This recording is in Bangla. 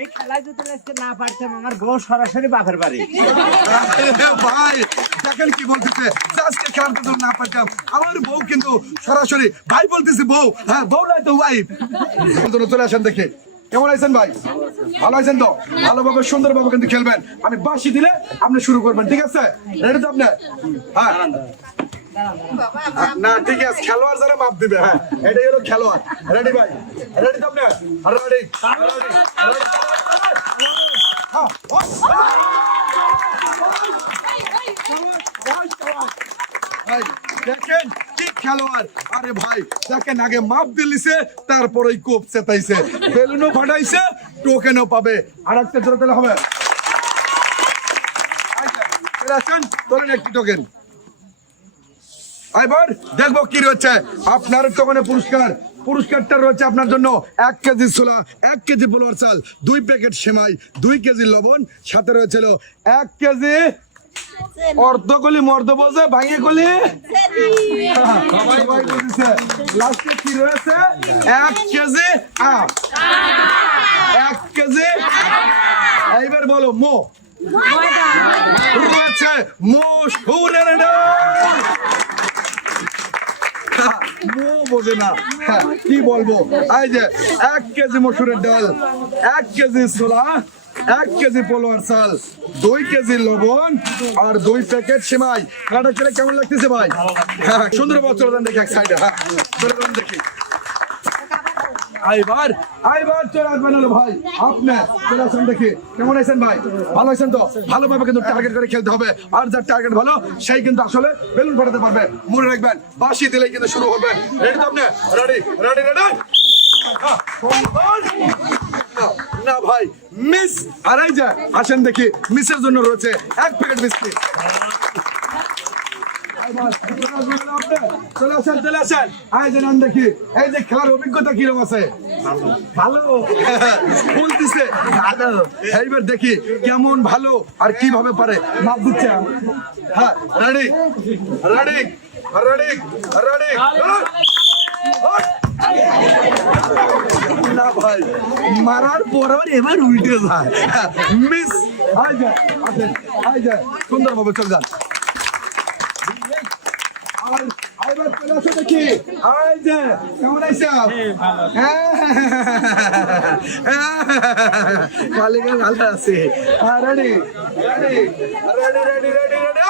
এই খেলায় যদি না পারতাম আমার বউ সরাসরি বাপের বাড়ি। ভাই দেখেন কি বলতেছে, আজকে খেলাটা যদি না পারতাম আমার বউ কিন্তু সরাসরি ভাই বলতেছি বউ, হ্যাঁ বউ নাই তো ওয়াইফ। চলে আসেন দেখে কেমন আছেন ভাই? ভালো আছেন তো? ভালোভাবে সুন্দরভাবে কিন্তু খেলবেন। আমি বাঁশি দিলে আপনি শুরু করবেন, ঠিক আছে? রেডি তো আপনি? হ্যাঁ না ঠিক আছে, খেলোয়াড় যারা মাপ দিবে, হ্যাঁ এটাই হলো খেলোয়াড়। রেডি ভাই? রেডি তো আপনি? রেডি দেখেন কি খেলোয়াড়। আরে ভাই দেখেন আগে মাপ দিলিছে, তারপরেই কোপ চেতাইছে, বেলুনও ফাটাইছে, টোকেনও পাবে। আর একটা জোরে দিলে হবে। ধরেন একটি টোকেন। এবার দেখবো কি রয়েছে আপনার টোকেনে। পুরস্কারটা রয়েছে আপনার জন্য 1 কেজি ছোলা, 1 কেজি পোলার চাল, 2 প্যাকেট সেমাই, 2 কেজি লবণ, সাথে রয়েছিল 1 কেজি অর্ধকলি মর্দ বোঝে ভাঙে কলি। লাস্টে কি রয়েছে? 1 কেজি আম, 1 কেজি। এইবার বলো মো রয়েছে মশহুরের বোঝে না কি বলবো। এই যে 1 কেজি মসুরের ডাল, 1 কেজি ছোলা, 1 কেজি পোলোয়ার চাল, 2 কেজি লবণ আর 2 প্যাকেট সেমাই। কাটা খেলে কেমন লাগতেছে ভাই? হ্যাঁ সুন্দর বছর দেখি এক সাইডে। হ্যাঁ দেখি আইবার চলে আসবেন হলো ভাই। আপনি চলে আসেন দেখি কেমন আছেন ভাই? ভালো আছেন তো? ভালোভাবে কিন্তু টার্গেট করে খেলতে হবে। আর যার টার্গেট ভালো সেই কিন্তু আসলে বেলুন ফাটাতে পারবে। মনে রাখবেন বাঁশি দিলেই কিন্তু শুরু করবেন। রেডি তো আপনি? রেডি রেডি রেডি না ভাই মিস। আর এই যে আসেন দেখি মিসের জন্য রয়েছে 1 প্যাকেট বিস্কিট। চলে আসেন। দেখি এই যে খেলার অভিজ্ঞতা কিরকম আছে? ভালো বলতেছে। এইবার দেখি কেমন ভালো আর কিভাবে পারে মাপ দিচ্ছে। হ্যাঁ রেডি রেডি রেডি রেডি না ভাই মারার পর এবার উল্টে যায় মিস। সুন্দরভাবে চলে যান। দেখি কেমন আছে? কালে ভালো আছে। Ready ready ready ready ready ready